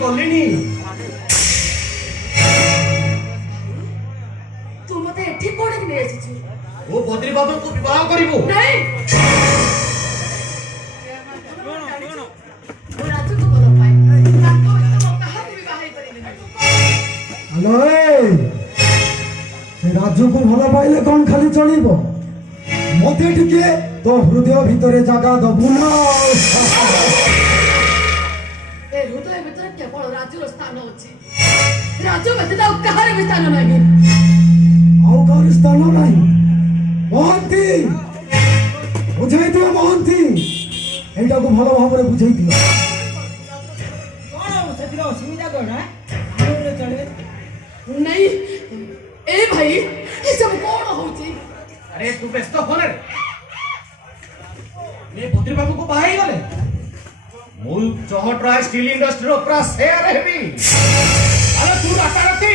ଗଲିଣି। ତୁ ମତେ ଏଠି କୋଉଠି ନେଇ ଆସିଛୁ? ଓ ବଦ୍ରୀ ବାବୁଙ୍କୁ ବିବାହ କରିବୁ? ନାଇଁ, ମୁଁ ରାଜୁକୁ ଭଲ ପାଏ। ତାଙ୍କ ବ୍ୟତୀତ ମୁଁ କାହାକୁ ବିବାହ ହେଇପାରିବିନି। ହ୍ୟାଲୋ, ସେ ରାଜୁକୁ ଭଲ ପାଇଲେ କଣ ଖାଲି ଚଳିବ? ମତେ ଟିକେ ତୋ ହୃଦୟ ଭିତରେ ଜାଗା ଦବୁ ନା? ଏ ହୃଦୟ ଭିତରେ କେବଳ ରାଜୁର ସ୍ଥାନ ଅଛି। ରାଜୁ ବ୍ୟତୀତ ଆଉ କାହାର ବି ସ୍ଥାନ ନାହିଁ। ଆଉ କାହାର ସ୍ଥାନ ନାହିଁ? ମହାନ୍ତି, ବୁଝାଇ ଦିଅ ମହାନ୍ତି, ଏଇଟାକୁ ଭଲ ଭାବରେ ବୁଝାଇ ଦିଅ। କଣ ସେଥିରେ ଅସୁବିଧା କଣ? ଚଳିବେ ନାଇଁ, ଏ ଭାଇ ଏସବୁ କଣ ହଉଛି? ଆରେ ତୁ ବ୍ୟସ୍ତ ହୋନେ ରେ। ବଦ୍ରୀ ବାବୁଙ୍କୁ ବାହା ହେଇଗଲେ ମୁଁ ଚହଟ୍ରାୟ ଷ୍ଟିଲ ଇଣ୍ଡଷ୍ଟ୍ରିର ପୁରା ସେୟାର ହେବି। ଆରେ ତୁ ରାତାରାତି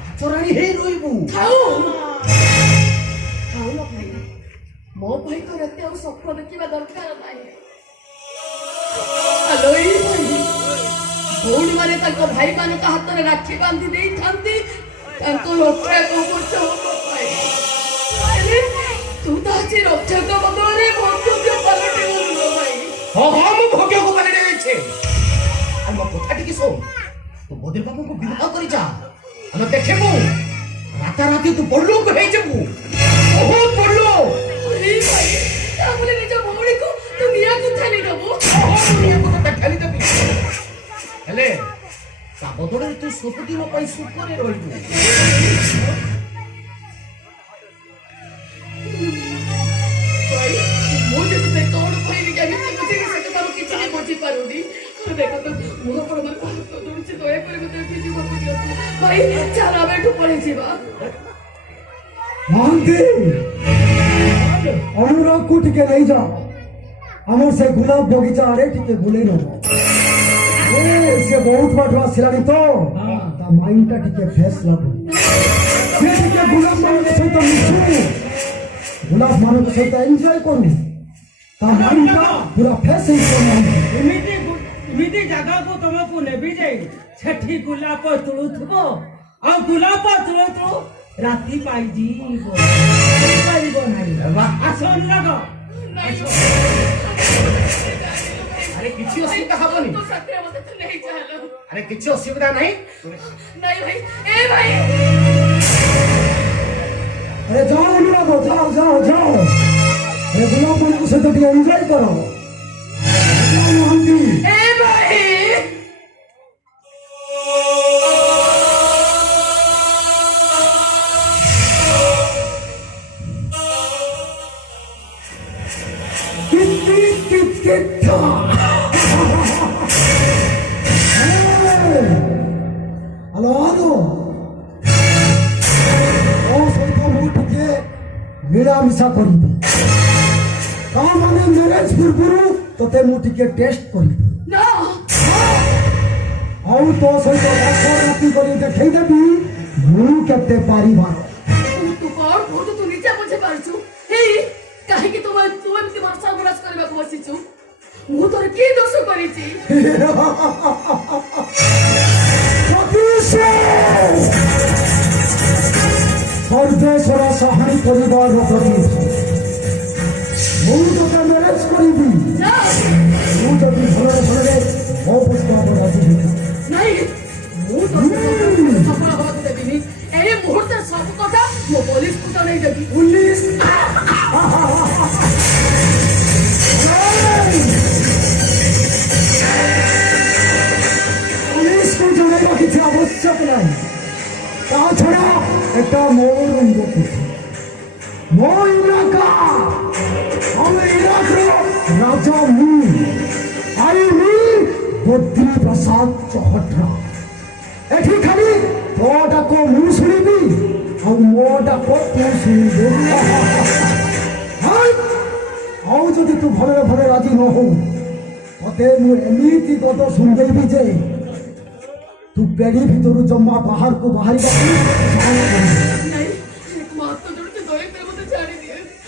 ରାଜରାଣୀ ହେଇ ରହିବୁ। ଥାଉ ଥାଉ ଲୋ ଭାଇ, ମୋ ଭାଇଙ୍କର ଏତେ ଆଉ ସ୍ୱପ୍ନ ଦେଖିବା ଦରକାର ନାହିଁ। ଆଲୋ ଏଇ ଭାଇ, ଭଉଣୀମାନେ ତାଙ୍କ ଭାଇମାନଙ୍କ ହାତରେ ରାକ୍ଷୀ ବାନ୍ଧି ଦେଇଥାନ୍ତି ତାଙ୍କ ରକ୍ଷା କବଚ ହବ ପାଇଁ। ଆରେ ତୁ ତ ଆଜି ରକ୍ଷକ ବଦଳରେ ବନ୍ଧୁକ ପାଲଟି ଗଲୁ ଲୋ ଭାଇ। ହଁ ହଁ, ମୁଁ ଭୋଗ୍ୟକୁ ପାଲଟି ଯାଇଛି। ଆଉ ମୋ କଥା ଟିକେ ଶୁଣ, ତୁ ବଦ୍ରୀ ବାବୁଙ୍କୁ ବିବାହ କରି ଯା। ଆମେ ଦେଖିବୁ ରାତାରାତି ତୁ ବଡଲୋକ ହେଇଯିବୁ, ବହୁତ ବଡଲୋକ। ଏଇ ଭାଇ, ତାପରେ ନିଜ ଭଉଣୀକୁ ତୁ ନିଆଁକୁ ଠେଲି ଦବୁ। ଠେଲି ଦେବି, ହେଲେ ତା ବଦଳରେ ତୁ ସବୁଦିନ ପାଇଁ ସୁଖରେ ରହିବୁ। ଭାଇ, ମୁଁ ଯେ ତତେ କଣ କହିବି କେମିତି ବୁଝିବି ସେ କଥା ମୁଁ କିଛି ବି ବୁଝିପାରୁନି। ଦେଖନ୍ତୁ ମୁଁ ଆପଣମାନଙ୍କୁ ହାତ ଯୋଡୁଛି, ଦୟାକରି ମତେ ଏଠି ଯିବାକୁ ଦିଅନ୍ତୁ। ଭାଇ ଚାଲ ଆମେ ଏଠୁ ପଳେଇଯିବା। ମହାନ୍ତି, ଅନୁରାଗକୁ ଟିକେ ନେଇଯାଅ, ଆମର ସେ ଗୁଲାବ ବଗିଚା ଆଡେ ଟିକେ ବୁଲେଇ ନବ। ସେ ବହୁତ ବାଟ ଆସିଲାଣି ତ, ତା ମାଇଣ୍ଡ ଟା ଟିକେ ଫ୍ରେଶ ଲାଗୁନି। ସେ ଟିକେ ଗୁଲାବ ମାନଙ୍କ ସହିତ ମିଶୁ, ଗୁଲାବ ମାନଙ୍କ ସହିତ ଏନ୍ଜୟ କରୁ, ତା ମାଇଣ୍ଡ ଟା ପୁରା ଫ୍ରେଶ ହେଇଯିବ। ଏମିତି ଜାଗାକୁ ତମକୁ ନେବି ଯେ ସେଠି ଗୋଲାପ ତୁଳୁଥିବ, ଆଉ ଗୋଲାପ ତୁଳୁ ତୁଳୁ ରାତି ପାଇଯିବ, ପାରିବ ନାହିଁ। ଆସ ଅନୁରାଗ। ଆରେ କିଛି ଅସୁବିଧା ହବନି। ତୋ ସାଥିରେ ମତେ ତୁ ନେଇ ଚାଲ। ଆରେ କିଛି ଅସୁବିଧା ନାହିଁ। ନାଇଁ ଭାଇ, ଏ ଭାଇ अरे जाओ अनुराग, जाओ जाओ जाओ, अरे गुलाब ମାନଙ୍କ ସହିତ ଟିକେ ଏନ୍ଜୟ କର। ମହାନ୍ତି, ଏ ଭାଇ ହ୍ୟାଲୋ ଆଲୋ, ମୋ ସହିତ ମୁଁ ଟିକେ ମିଳାମିଶା କରିବି। ତା ମାନେ ମ୍ୟାରେଜ ପୂର୍ବରୁ ତତେ ମୁଁ ଟିକେ ଟେଷ୍ଟ କରିବି। ନା, ଆଉ ତୋ ସହିତ ରାତି କରି ଦେଖେଇଦେବି ମୁଁ କେତେ ପାରିବାର। ତୁ କଣ କହୁଛୁ? ତୁ ନିଜେ ବୁଝିପାରୁଛୁ? ଏଇ କାହିଁକି ତୁ ଏମିତି ବର୍ଷା ଗୁରାସ କରିବାକୁ ବସିଛୁ? ମୁଁ ତୋର କି ଦୋଷ କରିଛି? ସର୍ବେଶ୍ୱର ସାହାଣୀ ପରିବାର ପ୍ରତି ମୁଁ ତୋତେ ମ୍ୟାରେଜ କରିବି। ନା, ମୁଁ ଯଦି ଭଲରେ ଭଲରେ ମୋ ପୁଷ୍ପ ରାଜି ହେବି। ନାଇଁ, ମୁଁ ତୋତେ ସଫଳ ହେବାକୁ ଦେବିନି। ଏଇ ମୁହୂର୍ତ୍ତରେ ସବୁ କଥା ମୁଁ ପୋଲିସକୁ ଜଣେଇଦେବି। ପୁଲିସ পুলিশকে জনাইবা কিছু আবশ্যক নাই। তাছাড়া এটা মোর ମୋ ଇଲାକା, ଆମ ଇଲାକାର ରାଜା ମୁଁ, ଆଇନି ବଦ୍ରୀ ପ୍ରସାଦ ଚହଟ୍ରା। ଏଠି ଖାଲି ତୋ ଡାକ ମୁଁ ଶୁଣିବି, ଆଉ ମୋ ଡାକ ତୁ ଶୁଣିବୁ। ଆଉ ଯଦି ତୁ ଭଲରେ ଭଲରେ ରାଜି ନ ହଉ, ତତେ ମୁଁ ଏମିତି ଗଦ ଶୁଣିଦେବି ଯେ ତୁ ପେଡ଼ି ଭିତରୁ ଜମା ବାହାରକୁ ବାହାରିବାକୁ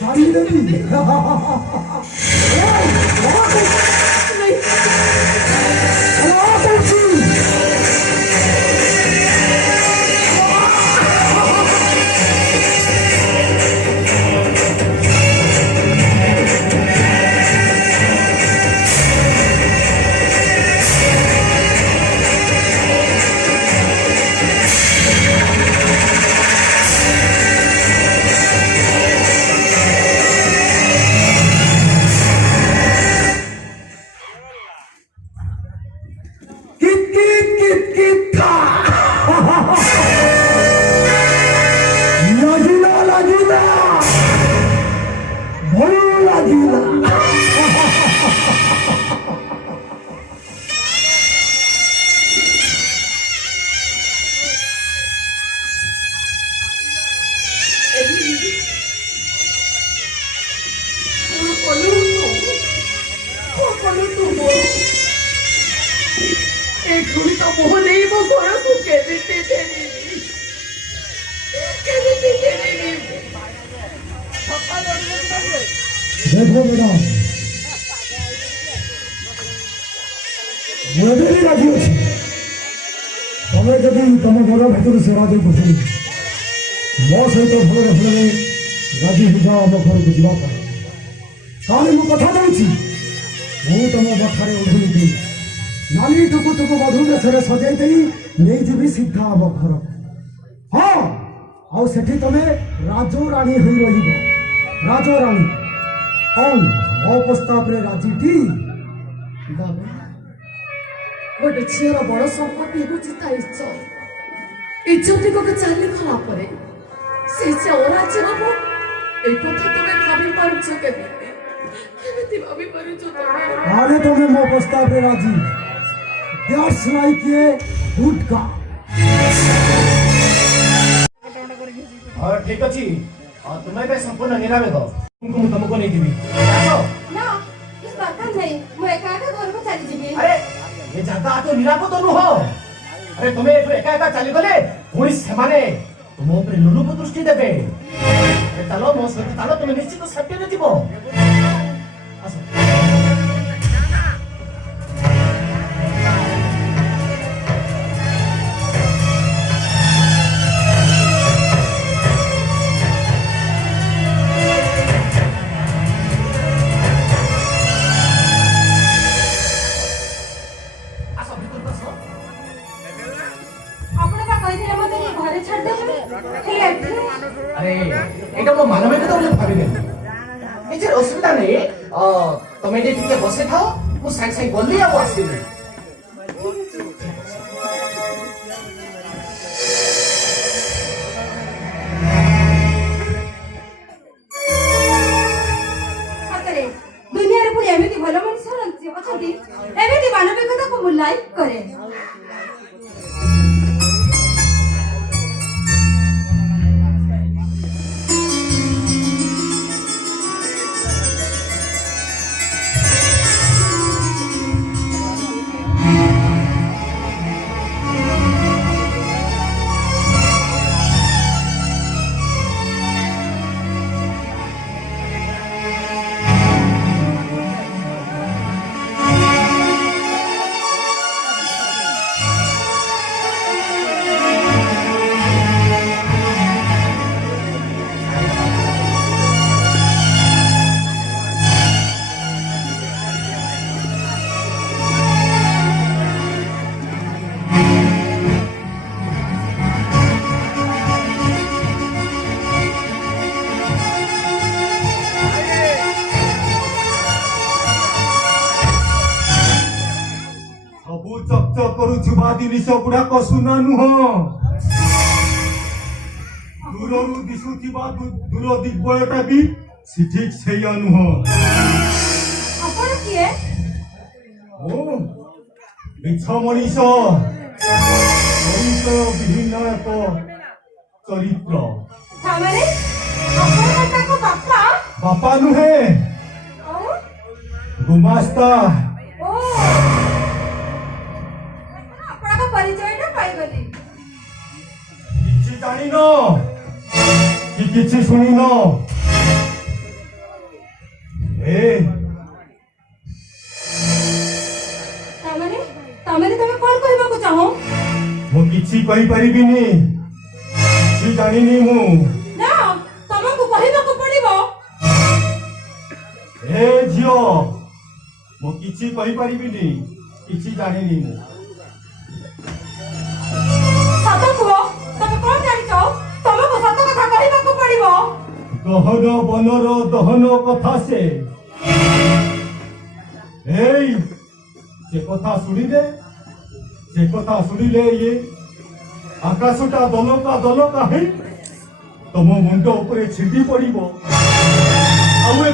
ଛାଡ଼ିଦେବି। कित कित था লাগিলা লাগিলা ভালো লাগিলা ଏଠୁଣି ତ ମୁହଁ ଦେଇ ମୋ ଘରକୁ କେମିତି ଫେରିବି କେମିତି ଫେରିବି देखो मैडम मुझे भी राजी अच्छी तुम्हें जदि तुम घर भर से राजी बुझी मो सहित भल भल राजी हो जाओ आम घर को जावाई ताले मु कथा दूची मु तुम बखारे ओढ़ी नाली टुकु टुकु मधु बेसरे सजाई देई नहीं जीवी सीधा आम घर हाँ आउ सेठी तुम राजो रानी हो रही राजो रानी कौन मो प्रस्ताव रे राजी टी बाबा गोटे झीर बड़ संपत्ति हूँ ता इज्जत को चाली गला परे से अराजी हम ए कथा तुम भाभी पारुछ केमिति भाभी पारुछ तुम अरे तुम मो प्रस्ताव रे राजी दैट्स लाइक ए गुड का और ठीक अछि तुम्हें पे संपूर्ण निरावे दो तुमको नहीं दिबी आसो ना इस बात का नहीं मैं एका एका घर को चली जीबी अरे ये जगह तो निरापद नु हो अरे तुम्हें एठु एका एका चली गले पुलिस सेमाने तुम ऊपर लुलुप दृष्टि देबे ए चलो मो सहित चलो तुम निश्चित सत्य रे जीवो आसो आपने का कहिथिले मते घरे छाड़ देबे हेले एठी अरे এটা তো মানবিক তো বলে ভাবিবেন এই যে অসুবিধা নেই তুমি যে ঠিক বসে থাও মু সাইড সাইড বললি আর আসিবি सतरे दुनिया रे पुणी एमिति भलो मनुष्य अछंती एमिति मानविकता को मु लाइक करे କରୁଥିବା ଜିନିଷ ଗୁଡାକ ସୁନା ନୁହଁ ଦୂରରୁ ଦିଶୁଥିବା ଦୂର ଦିଗ୍ବଳୟଟା ବି ଠିକ୍ ସେଇଆ ନୁହଁ ଆପଣ କିଏ ଓ ମିଛ ମଣିଷ ଚରିତ୍ର ବିଭିନ୍ନ ଏକ ଚରିତ୍ର ତାମାନେ ଆପଣ ତାଙ୍କ ବାପା ବାପା ନୁହେଁ ଆଉ ଗୁମାସ୍ତା ଓ ଆପଣଙ୍କ ପରିଚୟଟା ପାଇଗଲି କିଛି ଜାଣିନ କି କିଛି ଶୁଣିନ ତାମାନେ ତମେ କଣ କହିବାକୁ ଚାହଁ ମୁଁ କିଛି କହିପାରିବିନି କିଛି ଜାଣିନି ମୁଁ ନା ତମକୁ କହିବାକୁ ପଡିବ ଏ ଝିଅ ମୁଁ କିଛି କହିପାରିବିନି କିଛି ଜାଣିନି ମୁଁ ସତ କୁହ ତମେ କଣ ଜାଣିଛ ତମକୁ ସତ କଥା କହିବାକୁ ପଡିବ ଦହନ ବନର ଦହନ କଥା ସେ ଏଇ ସେ କଥା ଶୁଣିଲେ ସେ କଥା ଶୁଣିଲେ ଇଏ ଆକାଶଟା ଦଲକା ହେଇ ତମ ମୁଣ୍ଡ ଉପରେ ଛିଣ୍ଡି ପଡିବ। ଆଉ ଏ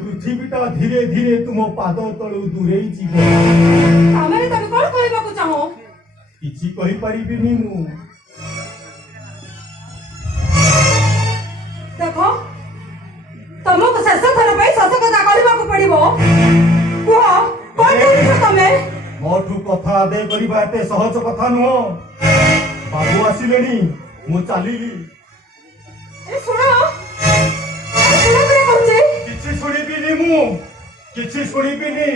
ପୃଥିବୀଟା ଧୀରେ ଧୀରେ ତୁମ ପାଦ ତଳୁ ଦୂରେଇ ଯିବ। ତାମାନେ ତମେ କଣ କହିବାକୁ ଚାହଁ? କିଛି କହିପାରିବିନି ମୁଁ। ଦେଖ ତମକୁ ଶେଷ ଥର ପାଇଁ ସତ କଥା କହିବାକୁ ପଡିବ। କୁହ କଣ କରୁଛ ତମେ? ମୋଠୁ କଥା ଆଦାୟ କରିବା ଏତେ ସହଜ କଥା ନୁହଁ। ବାବୁ ଆସିଲେଣି, ମୁଁ ଚାଲିଲି। ଶୁଣ କହୁଛି କିଛି ଶୁଣିବିନି ମୁଁ, କିଛି ଶୁଣିବିନି।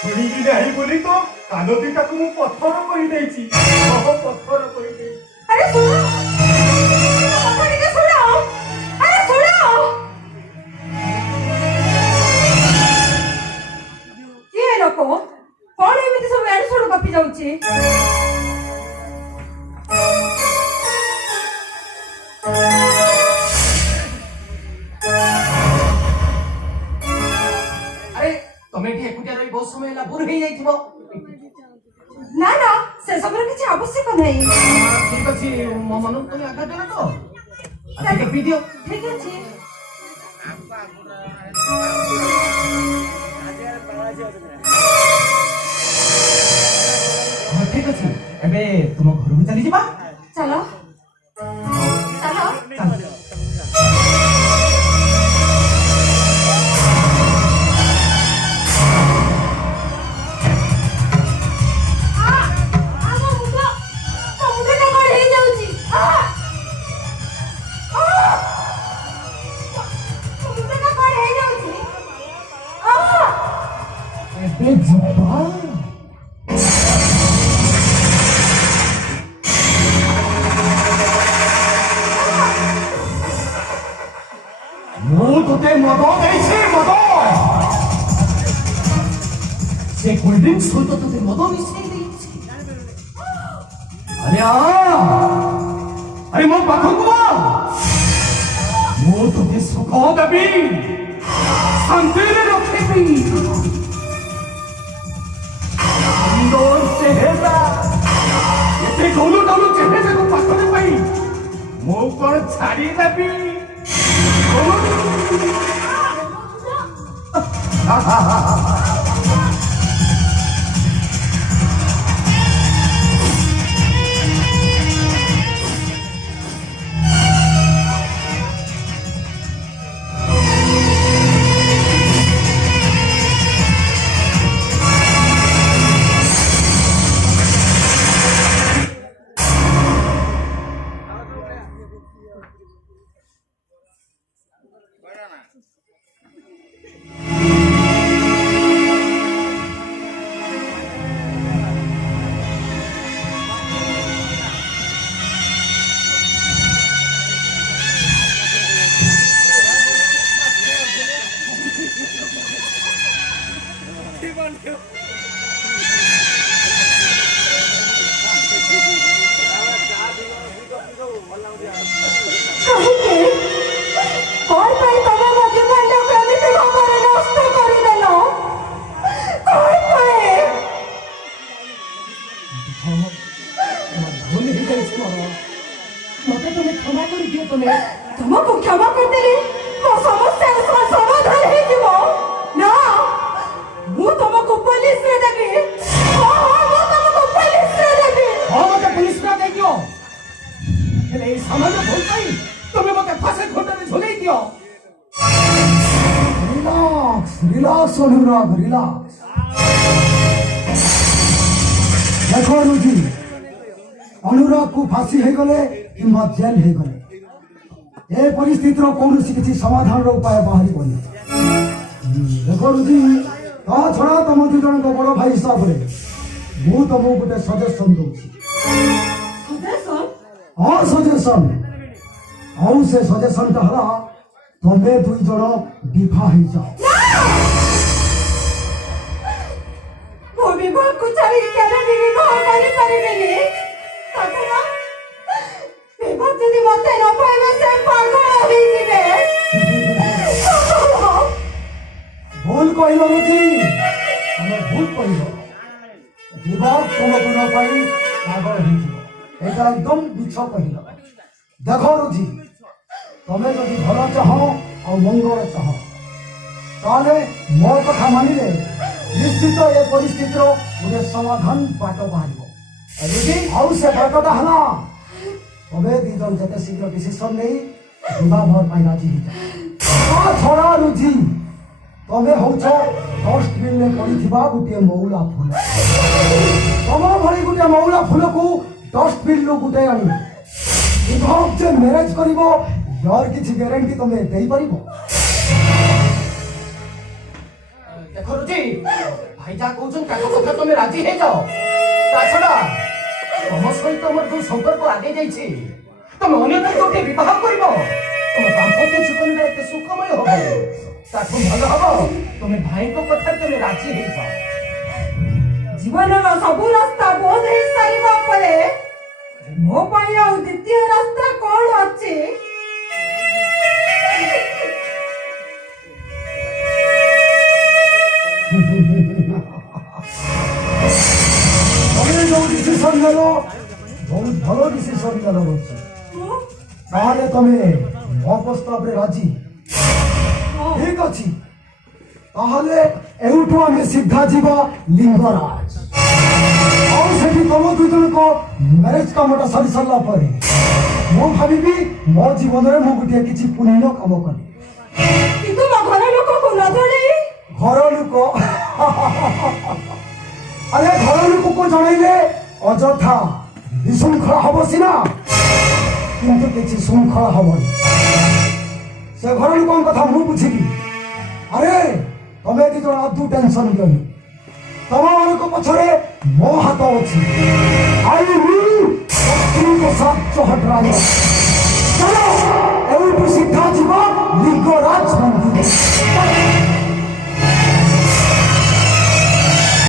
ଶୁଣିବି ନାହିଁ ବୋଲି ତ କାନ ଦିଟାକୁ ମୁଁ ପଥର କରିଦେଇଛି। ପଥର କରିଦେଇଛି। ଆରେ ଶୁଣ କଥା ଟିକେ ଶୁଣ। ଆରେ ଶୁଣ କିଏ ଲୋକ କଣ ଏମିତି ସବୁ ଏଡୁ ସେଡୁ ଗପି ଯାଉଛି? ଆରେ ତମେ ଏଠି ଏକୁଟିଆ ରହି ବହୁତ ସମୟ ହେଲା ବୋର ହେଇଯାଇଥିବ। ନା ନା ସେସବୁର କିଛି ଆବଶ୍ୟକ ନାହିଁ। ଠିକ ଅଛି, ମୋ ମନକୁ ତମେ ଆଘାତ ଦେଲ ତ ଟିକେ ପିଇ ଦିଅ। ଠିକ ଅଛି। ହଁ ଠିକ ଅଛି, ଏବେ ତୁମ ଘରକୁ ଚାଲିଯିବା। ଚାଲ ଚାଲ। ଚାଲ। ଏବେ ଯିବା। ମୁଁ ତୋତେ ମଦ ଦେଇଛି, ମଦ। ସେ କୋଲ୍ଡ ଡ୍ରିଙ୍କ୍ସ ସହିତ ତୋତେ ମଦ ମିଶେଇ ଦେଇଛି। ଆରେ ମୋ ପାଖକୁ ଆ। ମୁଁ ତୋତେ ସୁଖ ଦେବି, ଶାନ୍ତିରେ ରଖିବି। ସୁନ୍ଦର ଚେହେରା, ଏତେ ଗଲୁ ଗଲୁ ଚେହେରାକୁ ପାଖରେ ପାଇ ମୁଁ କଣ ଛାଡ଼ିଦେବି? तुमको क्षमा करदेली मो समस्या समाधान हे जीवो ना मु तुमको पुलिस रे देबी। मु तुमको पुलिस रे देबी। मते पुलिस रे दे दियो। हेले ए सामान्य भूल पाई तुमे मते फांसी खोटारे झुलेई दियो। रिलैक्स अनुराग, रिलैक्स। देखो रुचि, अनुराग को फांसी हो गले किंबा जेल हो गले ए परिस्थितिर कौन किसी समाधान उपाय बाहरी पड़े। देखो रुचि, ता छड़ा तुम दु जन बड़ भाई हिसाब से मु तुमको गोटे सजेशन दूसरी। हाँ सजेशन। आउ से सजेशन टा हला तुम्हें दुई जन विवाह हो जाओ। मो विवाह को चाहि केना विवाह करि परिबेनी। ततरा विवाह जदि मते न पाइबे से पागल होई जिवे। भूल कहलो रुचि, हमें भूल कहलो। বিবাহ তোমাকে ন পাই পাগল হয়েছিল এটা একদম মিছ কহিল দেখ রুজি তুমি যদি ভাল চাহ আর মঙ্গল চাহ তাহলে ମୋ କଥା ମାନିଲେ ନିଶ୍ଚିତ ଏ ପରିସ୍ଥିତିର ଗୋଟେ ସମାଧାନ ବାଟ ବାହାରିବ ଆଉ ସେ ବାଟଟା ହେଲା ତମେ ଦି ଜଣ ଯେତେ ଶୀଘ୍ର ଡିସିସନ ନେଇ ବିବାହ ପାଇଁ ରାଜି ହେଇଛ ତା ଛଡ଼ା ରୁଜି ତମେ ହଉଛ ଡଷ୍ଟବିନରେ ପଡ଼ିଥିବା ଗୋଟିଏ ମଉଳା ଫୁଲ ତମ ଭଳି ଗୋଟିଏ ମଉଳା ଫୁଲକୁ ଡଷ୍ଟବିନରୁ ଗୋଟାଇ ଆଣିବ ବିବାହ ଯେ ମ୍ୟାରେଜ କରିବ ୟାର କିଛି ଗ୍ୟାରେଣ୍ଟି ତମେ ଦେଇପାରିବ ଦେଖ ରୁଚି ଭାଇ ଯାହା କହୁଛନ୍ତି ତାଙ୍କ କଥା ତମେ ରାଜି ହେଇଯାଅ ତା ଛଡ଼ା ତମ ସହିତ ମୋର ଯୋଉ ସମ୍ପର୍କ ଆଗେଇ ଯାଇଛି ତମେ ଅନ୍ୟ କୋଉଠି ବିବାହ କରିବ ତମ ଦାମ୍ପତ୍ୟ ଜୀବନରେ ଏତେ ସୁଖମୟ ହବ ତାଠୁ ଭଲ ହବ ତମେ ଭାଇଙ୍କ କଥାରେ ତମେ ରାଜି ହେଇଯାଅ ଜୀବନର ସବୁ ରାସ୍ତା ବନ୍ଦ ହେଇ ସାରିବା ପରେ ମୋ ପାଇଁ ଆଉ ଦ୍ୱିତୀୟ ରାସ୍ତା କଣ ଅଛି ତମେ ଯୋଉ ଡିସିସନ ନେଲ ବହୁତ ଭଲ ଡିସିସନ ନେଲ ରହୁଛି ତାହେଲେ ତମେ ମୋ ପ୍ରସ୍ତାବରେ ରାଜି ଠିକ ଅଛି ତାହେଲେ ଏଉଠୁ ଆମେ ସିଧା ଯିବା ଲିଙ୍ଗରାଜ ଆଉ ସେଠି ତମ ଦୁଇ ଜଣଙ୍କ ମ୍ୟାରେଜ କାମଟା ସରି ସାରିଲା ପରେ ମୁଁ ଭାବିବି ମୋ ଜୀବନରେ ମୁଁ ଗୋଟିଏ କିଛି ପୁଣ୍ୟ କାମ କଲି କିନ୍ତୁ ମୋ ଘର ଲୋକକୁ ନ ଜଣେଇ ଘର ଲୋକ ଆରେ ଘର ଲୋକକୁ ଜଣାଇଲେ ଅଯଥା ବିଶୃଙ୍ଖଳା ହବ ସିନା କିନ୍ତୁ କିଛି ଶୃଙ୍ଖଳା ହବନି ସେ ଘର ଲୋକଙ୍କ କଥା ମୁଁ ବୁଝିବି ଆରେ ତମେ ଦି ଜଣ ଆଦୌ ଟେନସନ ନିଅନି ତମମାନଙ୍କ ପଛରେ ମୋ ହାତ ଅଛି ଆଇ ୱିଲ୍ ସାଥ ଚହଟ